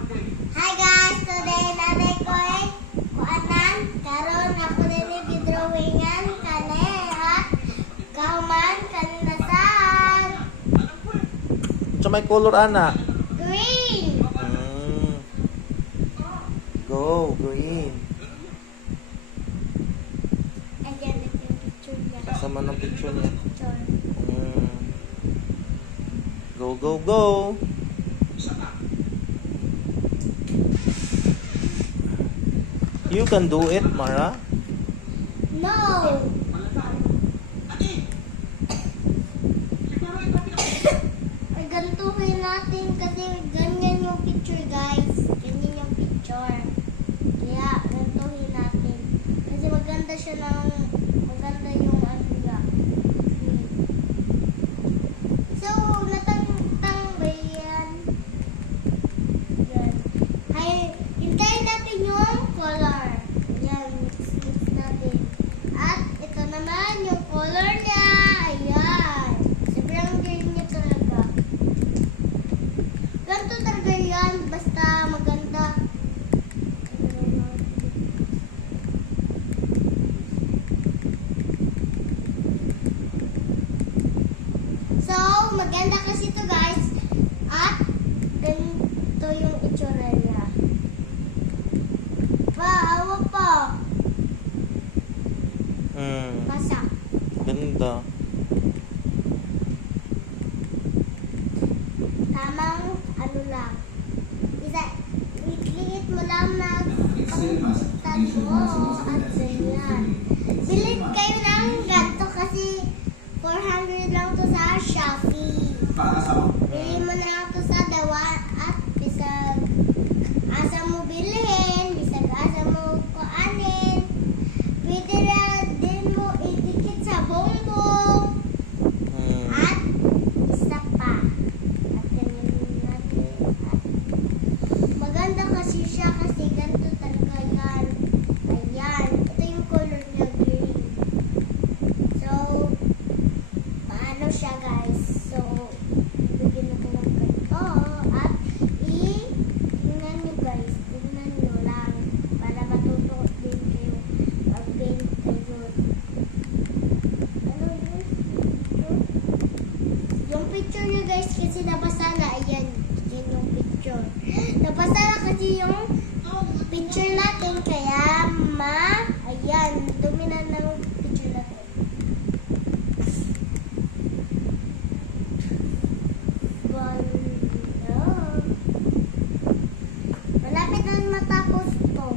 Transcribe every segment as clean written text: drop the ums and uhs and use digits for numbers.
Hi guys, today nanay ko ay kuanan karon ako din gidrawingan kani at kauman kanina saan Sa may color, ana? green. Go, green. Ayan na yung picture niya. Kasama ng picture niya. Picture. Go, go, go. You can do it, Mara. No. Ay, gantuhin natin kasi ganyan yung picture guys. Ganyan yung picture. Kaya gantuhin natin. Kasi maganda siya maganda yung ano niya. So, natang ba yan? Yan. Hay, hintayin natin yung color. Yan, mix natin. At ito naman yung color niya. Ayan. Sobrang green niya talaga. Ganito talaga yan. Basta maganda. So, maganda kasi ito guys. At ganito yung itsura niya. Wow, pa. Basa. Ganda. Tamang ano lang. Liit mo lang pagpagtan mo at ganyan. Bili kayo ng ganito kasi 400 lang to sa Shopee. Bili mo na lang to sa Dawa at bisag asa mo bilhin, bisag asa mo kuanin. Pwede na din mo idikit sa bongbong. At isa pa. At ganyan natin. At maganda kasi siya kasi ganito talaga yan. Ayan. Ito yung color niya green. So, paano siya guys? So, bigyan natin ng ganito. At tingnan nyo guys. Tingnan nyo lang. Para matuto din kayo. Mag-paint kayo. Ano yun? Yung picture nyo guys kasi nabasa na. Ayan. Yan yung picture. Nabasa na kasi yung picture natin. Kaya ayan. Dumi na ng picture natin. Wala. Malapit na matapos to.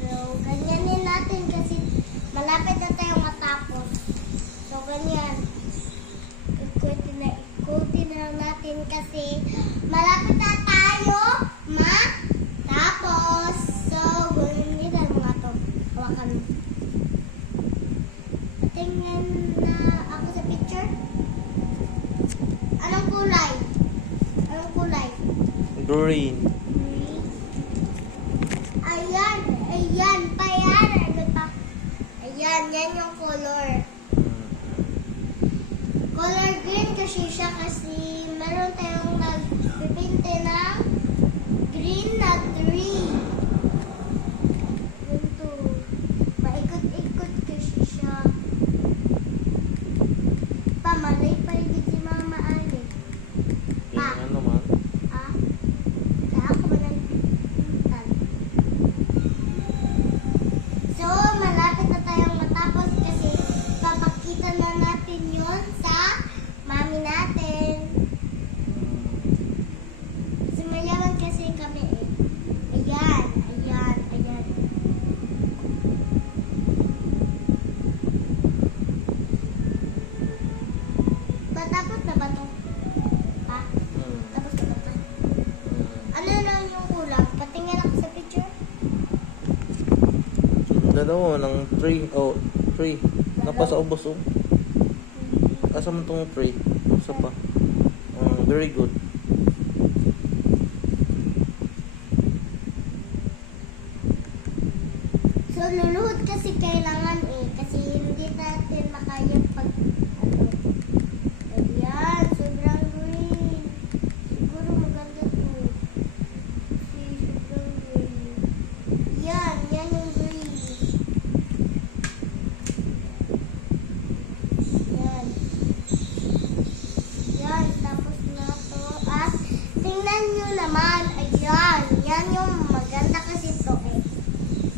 So, ganyanin natin kasi malapit na tayo matapos. So, ganyan. Ikutin na lang natin kasi malapit na tayo matapos. So, ganyan na mga to. Hawakan mo. Tingnan na ako sa picture. Anong kulay? Anong kulay? Green. Ayan, ayan pa yan. Ano pa? Ayan, yan yung color. Color green kasi siya kasi meron tayong nagpipinte ng green na tree. Ganito. Paikot-ikot kasi siya. Pamalay pa rin si Mama Ani. Yan nga naman. Ah? Kaya ako ba nagpintal? So, malapit na tayong matapos kasi papakita na natin yun sa mami natin. Kasi mayaman kasi kami eh. Ayan, ayan, ayan. Patapos na ba ito? Pa? Tapos na ba? Ano lang yung kulang? Patingin ako sa picture. Dalawa ng 3. Oh, Tray. Napa sa ubos oh. Asa man tong tray? Usa pa. Very good. So, luluhod kasi kailangan kasi hindi natin makaya pag ano. Ayan, sobrang green. Siguro maganda to. Kasi sobrang green. Yan yung green. Yan. Yan, tapos na to. At tingnan nyo naman, ayan. Yan yung maganda kasi to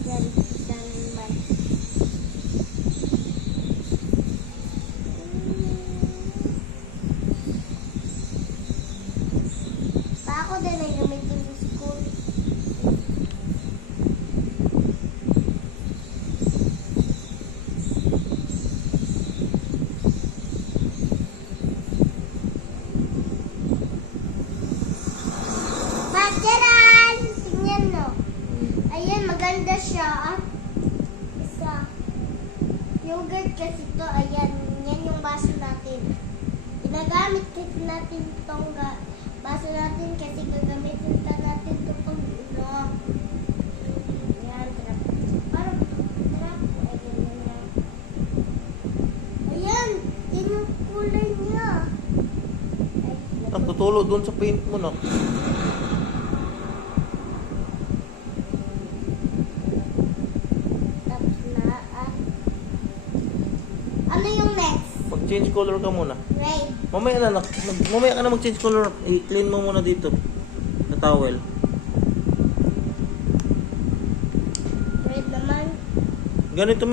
Yan, tingnan naman. Pa ako din ay gamitin sa school. Matyaran! Tingnan no. Ayan, maganda siya. At isa. Yogurt kasi to. Ayan, yan yung baso natin. Ginagamit kasi natin itong baso natin kasi gagamitin pa natin ito pag ulam. Ayan, trap. Parang trap. Ayan, yan. Ayan, yan yung kulay niya. Ay, Nagtutulo doon sa paint mo na. tapos na. Ano yung next? Mag-change color ka muna. Red. Mamaya ka na mag-change color. I-clean mo muna dito. Sa towel. Red naman. Ganito mo